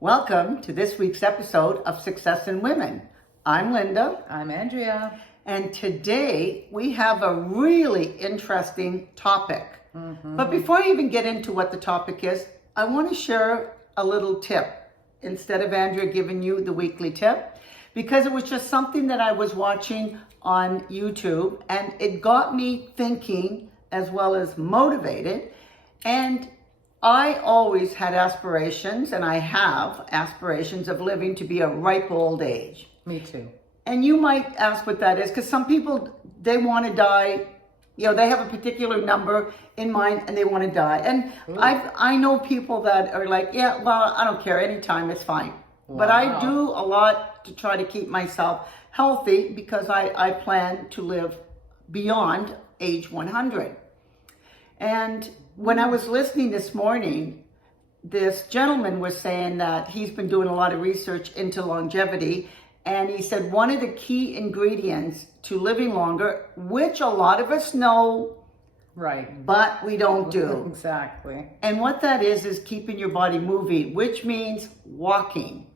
Welcome to this week's episode of Success in Women. I'm Linda. I'm Andrea. And today we have a really interesting topic. But before I even get into what the topic is, I want to share a little tip instead of Andrea giving you the weekly tip, because it was just something that I was watching on YouTube and it got me thinking as well as motivated. And I always had aspirations, and I have aspirations of living to be a ripe old age. Me too. And you might ask what that is, because some people, they want to die, they have a particular number in mind and they want to die. And I know people that are like, yeah, well, I don't care, anytime, it's fine. Wow. But I do a lot to try to keep myself healthy because I plan to live beyond age 100. And when I was listening this morning, this gentleman was saying that he's been doing a lot of research into longevity. And he said one of the key ingredients to living longer, which a lot of us know, right, but we don't do. Exactly. And what that is keeping your body moving, which means walking.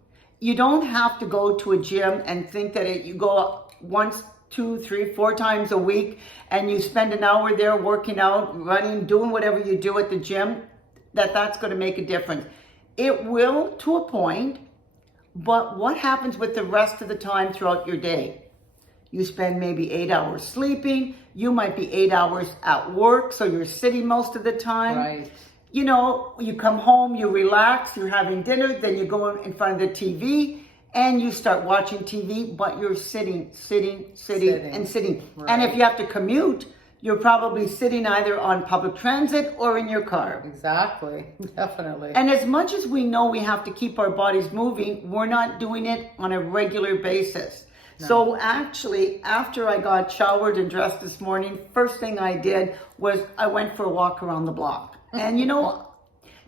You don't have to go to a gym and think that you go once, 2, 3, 4 times a week and you spend an hour there working out, running, doing whatever you do at the gym, that's going to make a difference. It will to a point, but what happens with the rest of the time throughout your day? You spend maybe 8 hours sleeping, you might be 8 hours at work, so you're sitting most of the time. Right. You come home, you relax, you're having dinner, then you go in front of the TV, and you start watching TV, but you're sitting. Right. And if you have to commute, you're probably sitting either on public transit or in your car. Exactly, definitely. And as much as we know we have to keep our bodies moving, we're not doing it on a regular basis. No. So actually, after I got showered and dressed this morning, first thing I did was I went for a walk around the block. And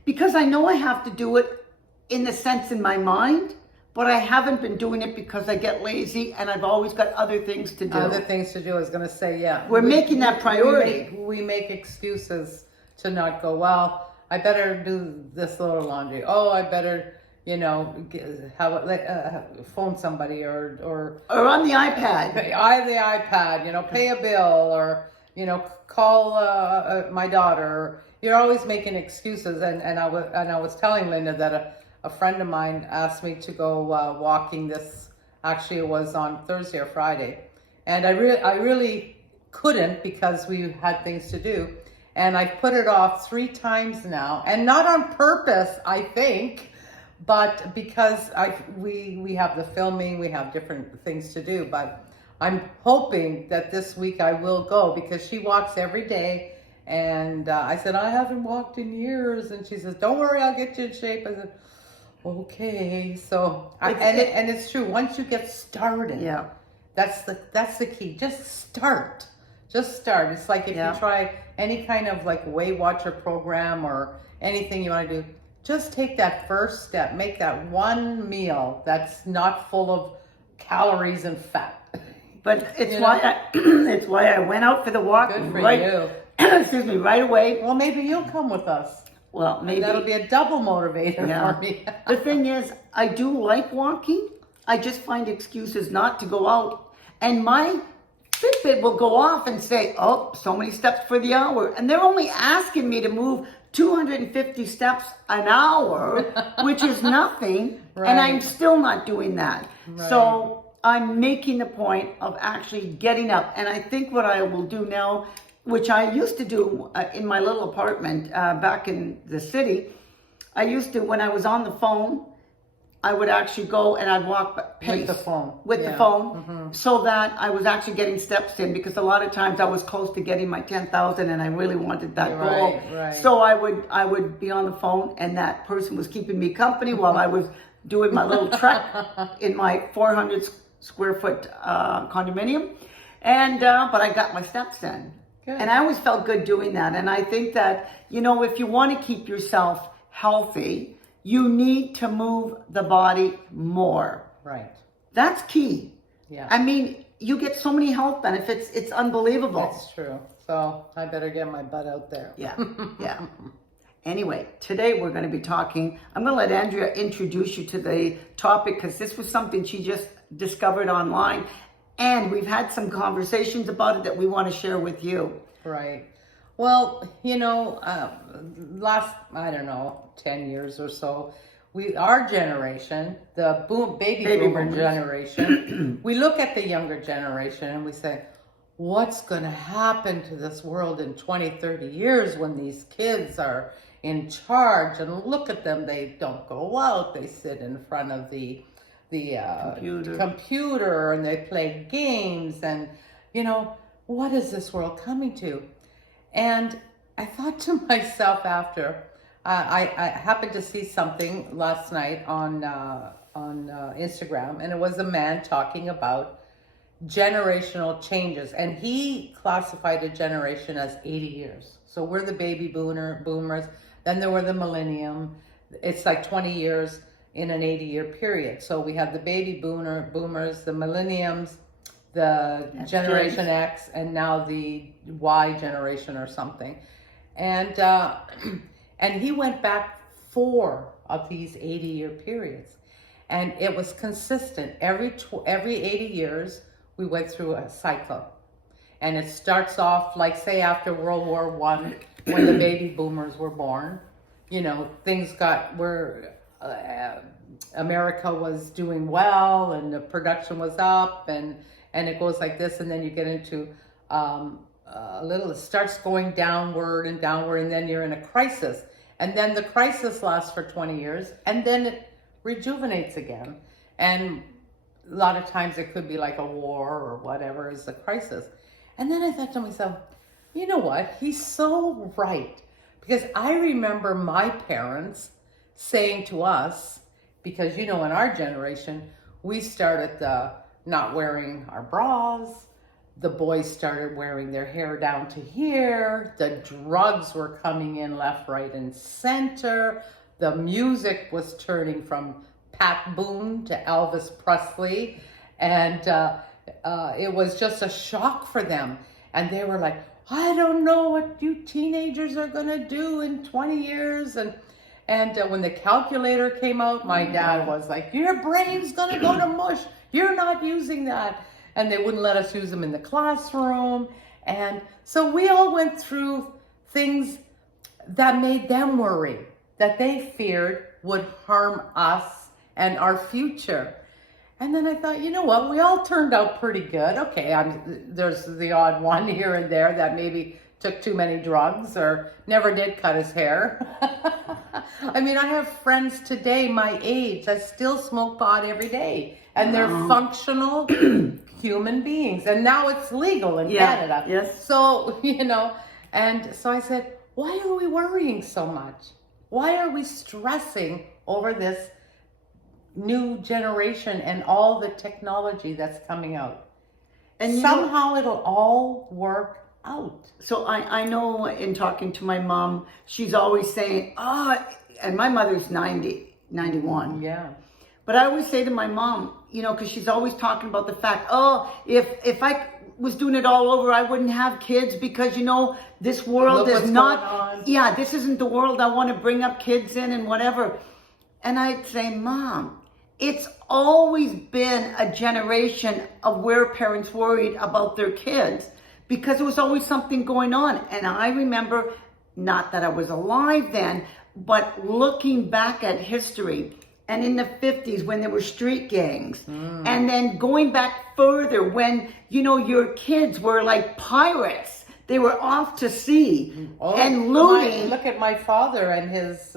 because I know I have to do it in the sense in my mind, but I haven't been doing it because I get lazy and I've always got other things to do. Other things to do, I was going to say, yeah. We're making that priority. We make excuses to not go, well, I better do this little laundry. Oh, I better, phone somebody or on the iPad. Pay a bill or, call my daughter. You're always making excuses. And I was telling Linda that a friend of mine asked me to go walking actually it was on Thursday or Friday. And I really couldn't because we had things to do. And I put it off 3 times now, and not on purpose, I think, but because we have the filming, we have different things to do. But I'm hoping that this week I will go because she walks every day. And I said, I haven't walked in years. And she says, don't worry, I'll get you in shape. I said, okay, so and it's true. Once you get started, yeah, that's the key. Just start. It's like if you try any kind of like Weight Watcher program or anything you want to do, just take that first step. Make that one meal that's not full of calories and fat. But it's why I went out for the walk. Good for you. Excuse me, right away. Well, maybe you'll come with us. Well, maybe that'll be a double motivator for me. The thing is, I do like walking. I just find excuses not to go out. And my Fitbit will go off and say, oh, so many steps for the hour. And they're only asking me to move 250 steps an hour, which is nothing. Right. And I'm still not doing that. Right. So I'm making the point of actually getting up. And I think what I will do now, which I used to do in my little apartment back in the city. I used to, when I was on the phone, I would actually go and I'd walk pace. With the phone. Mm-hmm. So that I was actually getting steps in, because a lot of times I was close to getting my 10,000 and I really wanted that goal. Right. So I would be on the phone and that person was keeping me company while I was doing my little trek in my 400 square foot condominium. And, but I got my steps in. Good. And I always felt good doing that. And I think that, if you want to keep yourself healthy, you need to move the body more. Right. That's key. Yeah. I mean, you get so many health benefits. It's unbelievable. That's true. So I better get my butt out there. Yeah. Yeah. Anyway, today we're going to be talking. I'm going to let Andrea introduce you to the topic because this was something she just discovered online. And we've had some conversations about it that we want to share with you. Right. Well, last, I don't know, 10 years or so, our generation, the baby boomer boomers. generation, we look at the younger generation and we say, what's going to happen to this world in 20, 30 years when these kids are in charge? And look at them, they don't go out, they sit in front of the computer and they play games, and what is this world coming to? And I thought to myself after, I happened to see something last night on Instagram, and it was a man talking about generational changes, and he classified a generation as 80 years. So we're the baby boomers, then there were the millennium. It's like 20 years in an 80-year period. So we have the baby boomers, the millenniums, the Generation X, and now the Y generation or something. And and he went back 4 of these 80-year periods, and it was consistent. Every 80 years, we went through a cycle, and it starts off like, say, after World War I, when the baby boomers were born. America was doing well, and the production was up, and it goes like this, and then you get into it starts going downward, and then you're in a crisis, and then the crisis lasts for 20 years, and then it rejuvenates again, and a lot of times it could be like a war or whatever is the crisis. And then I thought to myself, you know what? He's so right, because I remember my parents saying to us, because in our generation, we started not wearing our bras. The boys started wearing their hair down to here. The drugs were coming in left, right, and center. The music was turning from Pat Boone to Elvis Presley. And it was just a shock for them. And they were like, I don't know what you teenagers are going to do in 20 years. And when the calculator came out, my dad was like, your brain's going to go to mush. You're not using that. And they wouldn't let us use them in the classroom. And so we all went through things that made them worry, that they feared would harm us and our future. And then I thought, you know what? We all turned out pretty good. Okay, there's the odd one here and there that maybe took too many drugs or never did cut his hair. I mean, I have friends today my age that still smoke pot every day, and they're functional human beings. And now it's legal in Canada. Yes. So, and so I said, why are we worrying so much? Why are we stressing over this new generation and all the technology that's coming out? And somehow it'll all work out. So I know in talking to my mom, she's always saying, and my mother's 91. Yeah. But I always say to my mom, because she's always talking about the fact, if I was doing it all over, I wouldn't have kids, because, this world is not, this isn't the world I want to bring up kids in and whatever. And I'd say, Mom, it's always been a generation of where parents worried about their kids, because there was always something going on. And I remember, not that I was alive then, but looking back at history, and in the 50s when there were street gangs, and then going back further when, your kids were like pirates. They were off to sea and looting. Look at my father and his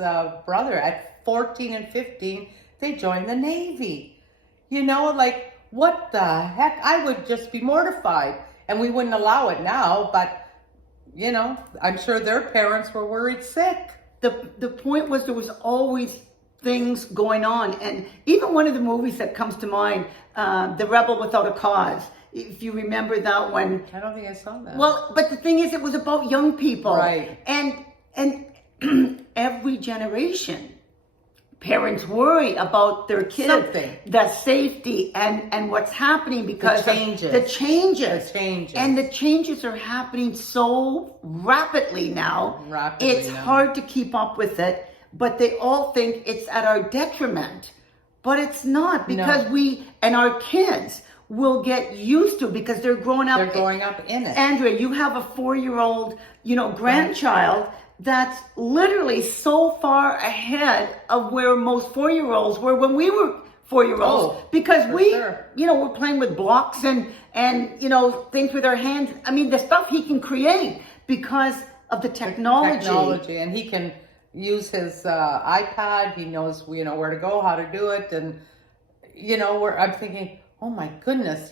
brother at 14 and 15, they joined the Navy. What the heck? I would just be mortified. And we wouldn't allow it now, but, I'm sure their parents were worried sick. The point was there was always things going on. And even one of the movies that comes to mind, The Rebel Without a Cause, if you remember that one. I don't think I saw that. Well, but the thing is, it was about young people. Right. And every generation parents worry about their kids, Something. the safety and what's happening because The changes. of the changes. The changes. And the changes are happening so rapidly now. It's hard to keep up with it, but they all think it's at our detriment. But it's not, because we and our kids will get used to it because they're growing up. They're growing up in it. Andrea, you have a 4-year-old, grandchild that's literally so far ahead of where most 4-year-olds were when we were 4-year-olds, because we're playing with blocks and things with our hands. I mean, the stuff he can create because of the technology. And he can use his iPad. He knows, where to go, how to do it. And, I'm thinking, oh my goodness,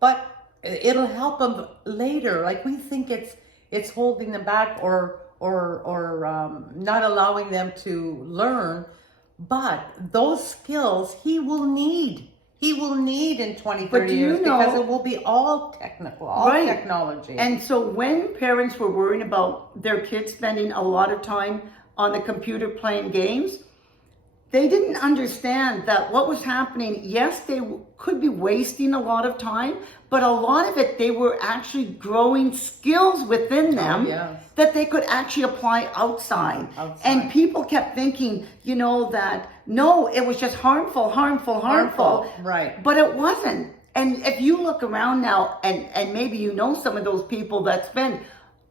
but it'll help them later. Like, we think it's holding them back or not allowing them to learn. But those skills he will need in 20, 30 years, because it will be all technical, all technology. And so when parents were worrying about their kids spending a lot of time on the computer playing games, they didn't understand that what was happening. Yes, they could be wasting a lot of time, but a lot of it, they were actually growing skills within them that they could actually apply outside. And people kept thinking, that no, it was just harmful. Right. But it wasn't. And if you look around now, and maybe some of those people that spend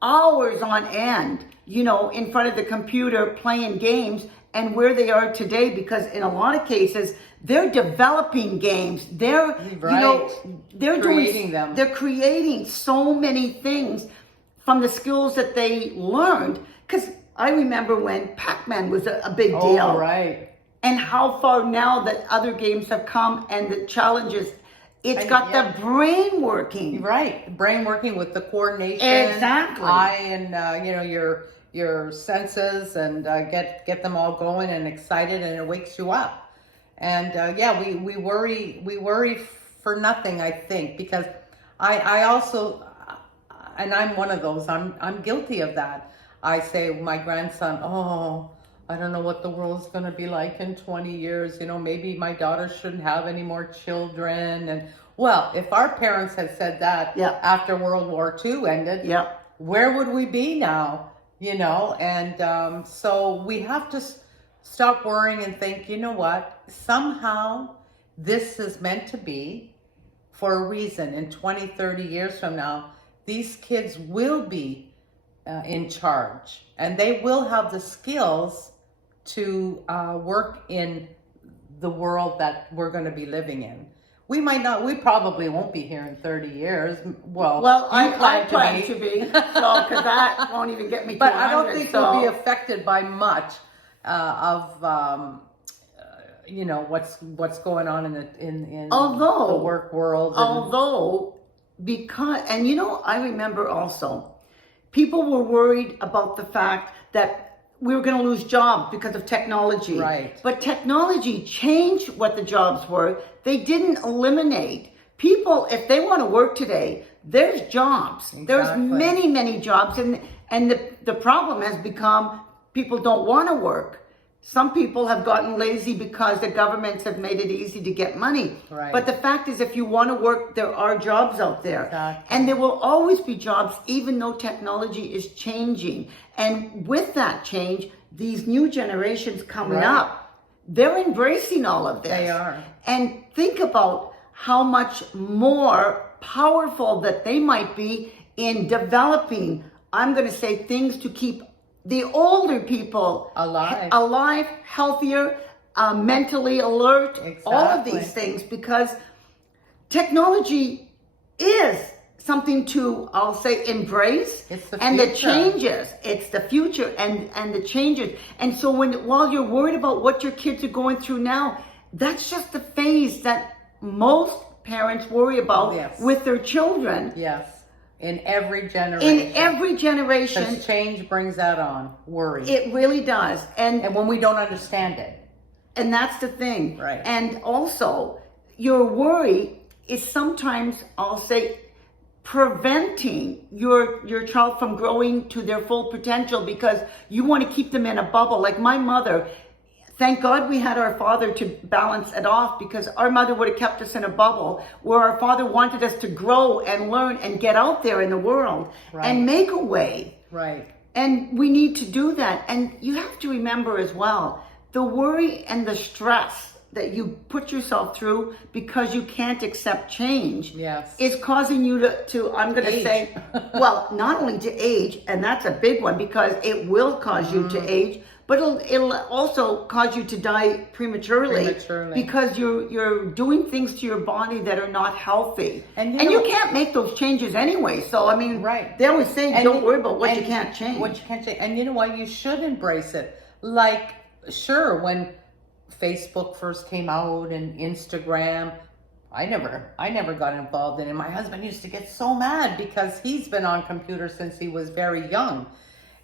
hours on end, in front of the computer playing games, and where they are today, because in a lot of cases they're developing games. They're they're creating them. They're creating so many things from the skills that they learned. Because I remember when Pac-Man was a big deal. Oh, right. And how far now that other games have come and the challenges. It's got the brain working. Right. Brain working with the coordination. Exactly. Eye and, your senses, and get them all going and excited, and it wakes you up. And we worry for nothing, I think, because I also, and I'm one of those, I'm guilty of that. I say, my grandson, I don't know what the world's going to be like in 20 years. Maybe my daughter shouldn't have any more children. And well, if our parents had said that after World War II ended, where would we be now? And so we have to stop worrying and think, what? Somehow this is meant to be for a reason. In 20, 30 years from now, these kids will be in charge, and they will have the skills to work in the world that we're going to be living in. We probably won't be here in 30 years. Well, I plan to be, because that won't even get me to 100. But I don't think we'll be affected by much of what's going on in the work world. I remember also, people were worried about the fact that we were going to lose jobs because of technology. Right. But technology changed what the jobs were. They didn't eliminate. People, if they want to work today, there's jobs. Exactly. There's many, many jobs. And the problem has become people don't want to work. Some people have gotten lazy because the governments have made it easy to get money. Right. But the fact is, if you want to work, there are jobs out there. Exactly. And there will always be jobs, even though technology is changing. And with that change, these new generations coming up, they're embracing all of this. They are. And think about how much more powerful that they might be in developing, I'm going to say, things to keep the older people alive, healthier, mentally alert, all of these things, because technology is something to, I'll say, embrace. It's the and future. The changes. It's the future and the changes. And so while you're worried about what your kids are going through now, that's just the phase that most parents worry about with their children. Yes. In every generation. Because change brings that on, worry. It really does. And when we don't understand it. And that's the thing. Right. And also, your worry is sometimes, I'll say, preventing your child from growing to their full potential, because you want to keep them in a bubble. Like my mother, Thank God we had our father to balance it off, because our mother would have kept us in a bubble where our father wanted us to grow and learn and get out there in the world and make a way. Right. And we need to do that. And you have to remember as well, the worry and the stress that you put yourself through because you can't accept change is causing you to I'm going to say, well, not only to age, and that's a big one, because it will cause you to age, but it'll also cause you to die prematurely. Because you're doing things to your body that are not healthy. And you can't make those changes anyway. So, I mean, they always say, don't worry about what you can't change. What you can't change. And you know what? You should embrace it. Like, sure, when Facebook first came out and Instagram, I never got involved in it. My husband used to get so mad because he's been on computers since he was very young.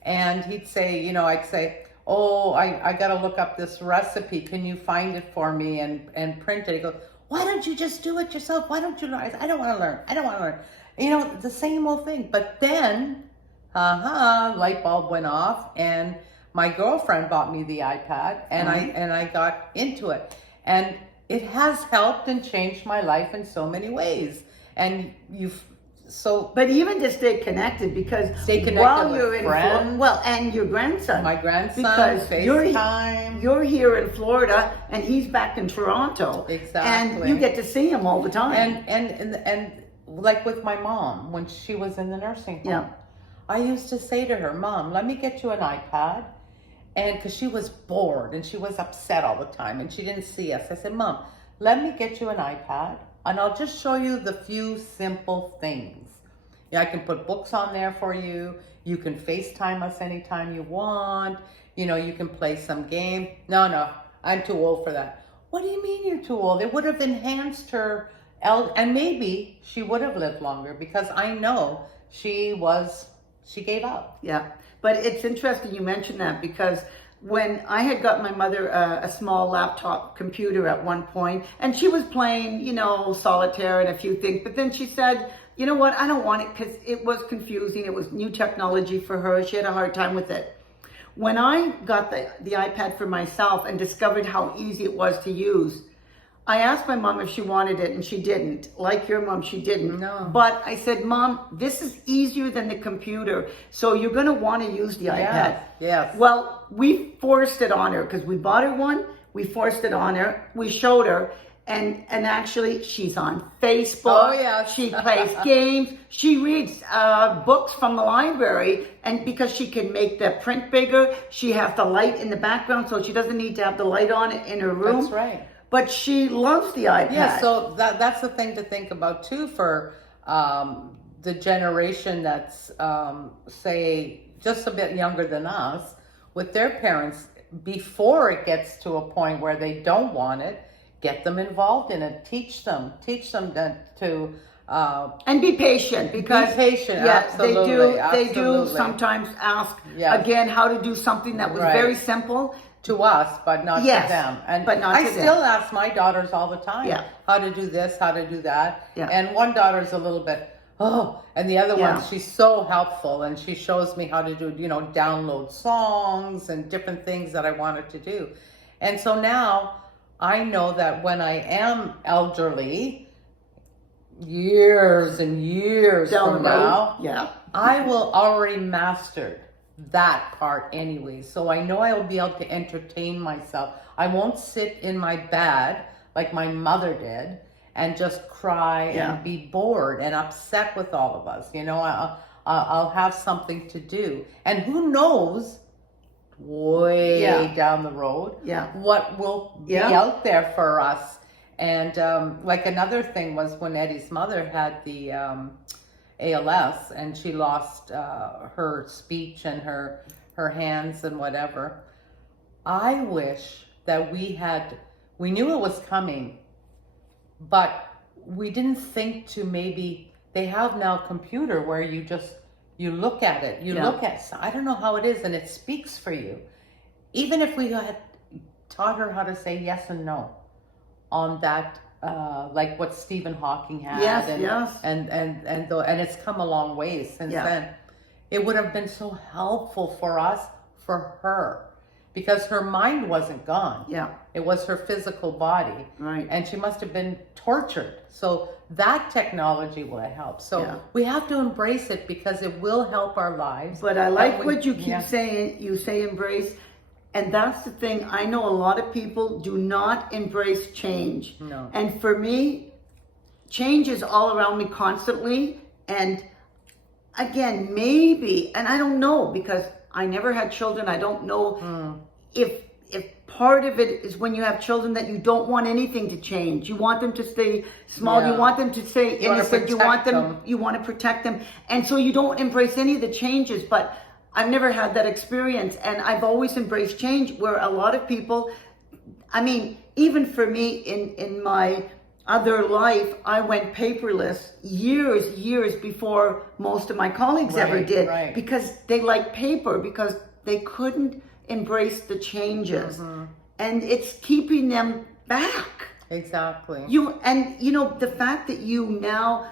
And he'd say, you know, I'd say, oh, I got to look up this recipe. Can you find it for me and print it? He goes, why don't you just do it yourself? Why don't you learn? I don't want to learn. I don't want to learn. You know, the same old thing. But then, light bulb went off, and my girlfriend bought me the iPad, and I got into it. And it has helped and changed my life in so many ways. And but even to stay connected, because while you're in friends, and your grandson, my grandson, because FaceTime. You're here in Florida and he's back in Toronto, exactly, and you get to see him all the time. And like with my mom when she was in the nursing home, I used to say to her, Mom, let me get you an iPad, and because she was bored and she was upset all the time and she didn't see us, I said, Mom, let me get you an iPad. And I'll just show you the few simple things. Yeah, I can put books on there for you. You can FaceTime us anytime you want. You know, you can play some game. No, I'm too old for that. What do you mean you're too old? It would have enhanced her, and maybe she would have lived longer, because I know she gave up. Yeah, but it's interesting you mentioned that, because when I had got my mother a small laptop computer at one point, and she was playing, you know, solitaire and a few things, but then she said, you know what, I don't want it because it was confusing. It was new technology for her. She had a hard time with it. When I got the iPad for myself and discovered how easy it was to use, I asked my mom if she wanted it, and she didn't. Like your mom, she didn't. No. But I said, Mom, this is easier than the computer, so you're going to want to use the iPad. Yes. Well, we forced it on her because we bought her one. We forced it on her. We showed her. And actually, she's on Facebook. Oh, yeah. She plays games. She reads books from the library. And because she can make the print bigger, she has the light in the background, so she doesn't need to have the light on in her room. That's right. But she loves the iPad. Yeah, so that's the thing to think about too for the generation that's, say, just a bit younger than us, with their parents. Before it gets to a point where they don't want it, get them involved in it. Teach them to and be patient, because absolutely, they do sometimes ask again how to do something that was very simple to us, but not to them. And but not I to still them. ask my daughters all the time how to do this, how to do that. Yeah. And one daughter's a little bit, and the other one, she's so helpful, and she shows me how to do, you know, download songs and different things that I wanted to do. And so now I know that when I am elderly, years and years from now, I will already mastered that part anyway. So I know I will be able to entertain myself. I won't sit in my bed like my mother did and just cry and be bored and upset with all of us. You know, I'll have something to do. And who knows way down the road what will be out there for us. And like another thing was when Eddie's mother had the ALS, and she lost her speech and her hands and whatever. I wish that we knew it was coming, but we didn't think to maybe, they have now a computer where you look at it, look at, I don't know how it is, and it speaks for you. Even if we had taught her how to say yes and no on that, like what Stephen Hawking had, and it's come a long way since then. It would have been so helpful for us, for her, because her mind wasn't gone. Yeah. It was her physical body. Right. And she must have been tortured. So that technology will help. So Yeah. we have to embrace it because it will help our lives. But I like But we- what you keep yeah. saying. You say embrace. And that's the thing. I know a lot of people do not embrace change. No. And for me, change is all around me constantly. And again, maybe, and I don't know because I never had children. I don't know if part of it is when you have children that you don't want anything to change. You want them to stay small. Yeah. You want them to stay You wanna innocent. You want protect them. You want to protect them. And so you don't embrace any of the changes. But I've never had that experience, and I've always embraced change. Where a lot of people, I mean, even for me in my other life, I went paperless years before most of my colleagues ever Right, did, right. because they like paper, because they couldn't embrace the changes, and it's keeping them back. Exactly. The fact that you now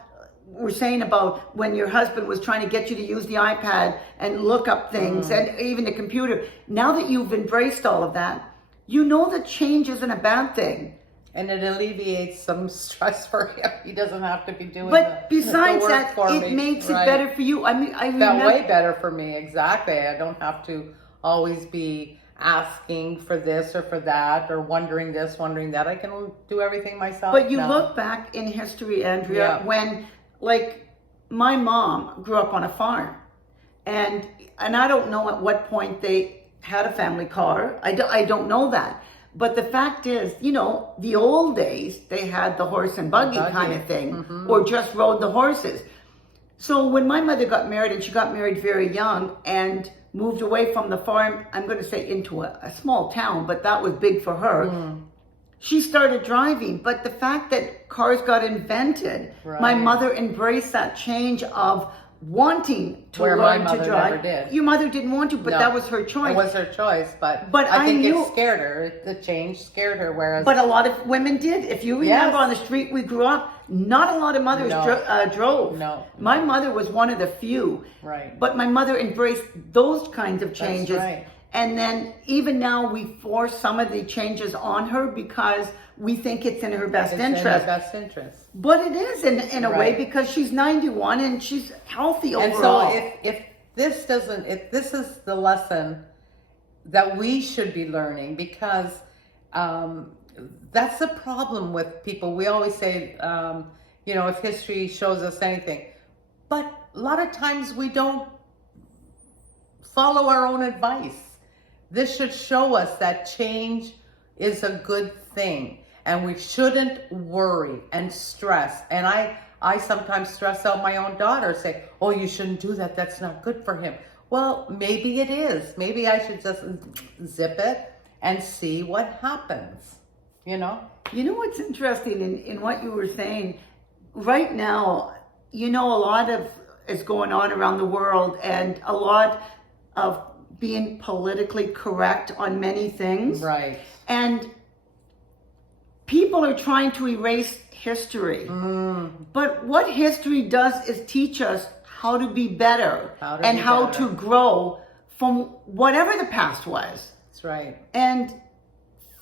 were saying about when your husband was trying to get you to use the iPad and look up things and even the computer, now that you've embraced all of that, you know that change isn't a bad thing. And it alleviates some stress for him. He doesn't have to be doing But besides the work that, for it me. makes Right. it better for you. I mean, I Felt remember, way better for me. Exactly. I don't have to always be asking for this or for that or wondering this, wondering that. I can do everything myself. but you now. look back in history, Andrea, Yeah. when, like, my mom grew up on a farm, and I don't know at what point they had a family car. I don't know that. But the fact is, the old days, they had the horse and buggy kind of thing, or just rode the horses. So when my mother got married, and she got married very young and moved away from the farm, I'm going to say into a small town, but that was big for her. She started driving. But the fact that cars got invented, my Right. mother embraced that change of wanting to Where my learn mother to drive. never did. Your mother didn't want to, but No. that was her choice. It was her choice, but But I think I knew- it scared her. The change scared her, whereas But a lot of women did. If you remember Yes. on the street we grew up, not a lot of mothers No. drove. No. My mother was one of the few. Right. But my mother embraced those kinds of changes. right. And then even now we force some of the changes on her because we think it's in her best it's in interest. her best interest. But it is in a way, Right. because she's 91 and she's healthy And overall. so if this is the lesson that we should be learning, because that's the problem with people. We always say, if history shows us anything, but a lot of times we don't follow our own advice. This should show us that change is a good thing, and we shouldn't worry and stress. And I sometimes stress out my own daughter, say, oh, you shouldn't do that. That's not good for him. Well, maybe it is. Maybe I should just zip it and see what happens, You know what's interesting in what you were saying? Right now, a lot of is going on around the world, and a lot of being politically correct on many things. Right. And people are trying to erase history. But what history does is teach us how to be better and how to grow from whatever the past was. That's right. And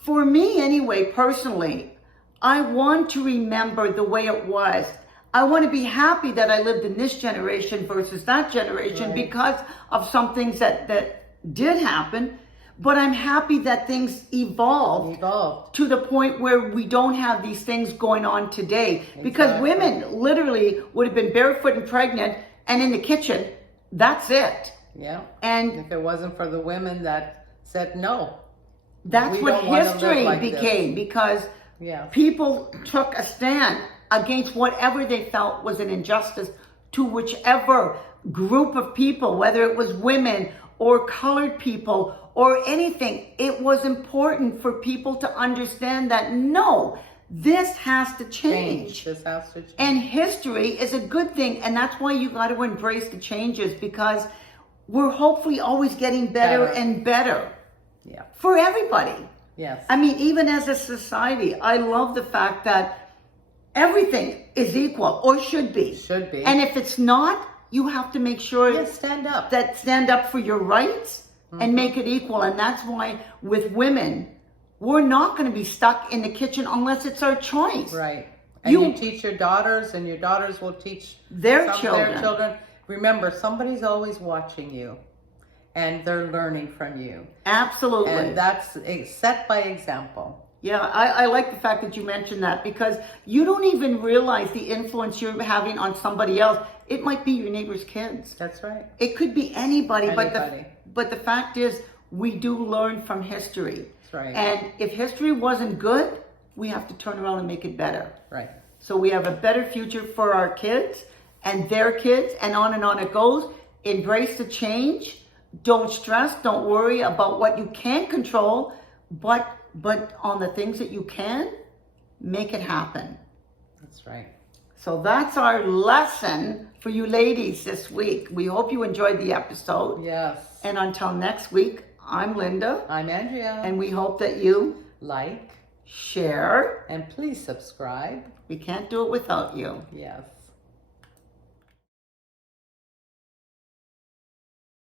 for me anyway, personally, I want to remember the way it was. I want to be happy that I lived in this generation versus that generation, Right. because of some things that did happen. But I'm happy that things evolved to the point where we don't have these things going on today. Because women literally would have been barefoot and pregnant and in the kitchen. That's it. Yeah. And If it wasn't for the women that said no. that's We what don't wanna live history like this. became, because Yeah. people took a stand against whatever they felt was an injustice to whichever group of people, whether it was women or colored people or anything. It was important for people to understand that no, this has to change. This has to change. And history is a good thing, and that's why you got to embrace the changes, because we're hopefully always getting better and better Yeah. for everybody. Yes. I mean, even as a society, I love the fact that everything is equal, or should be. Should be. And if it's not, you have to make sure Yes, stand up. stand up for your rights and make it equal. And that's why with women, we're not going to be stuck in the kitchen unless it's our choice. Right. And you teach your daughters, and your daughters will teach their their children. Remember, somebody's always watching you, and they're learning from you. Absolutely. And that's set by example. Yeah, I like the fact that you mentioned that, because you don't even realize the influence you're having on somebody else. It might be your neighbor's kids. That's right. It could be anybody. Anybody. But the fact is, we do learn from history. That's right. And if history wasn't good, we have to turn around and make it better. Right. So we have a better future for our kids and their kids, and on it goes. Embrace the change. Don't stress. Don't worry about what you can't control, but on the things that you can, make it happen. That's right. So that's our lesson for you ladies this week. We hope you enjoyed the episode. Yes. And until next week, I'm Linda. I'm Andrea. And we hope that you like, share, and please subscribe. We can't do it without you. Yes.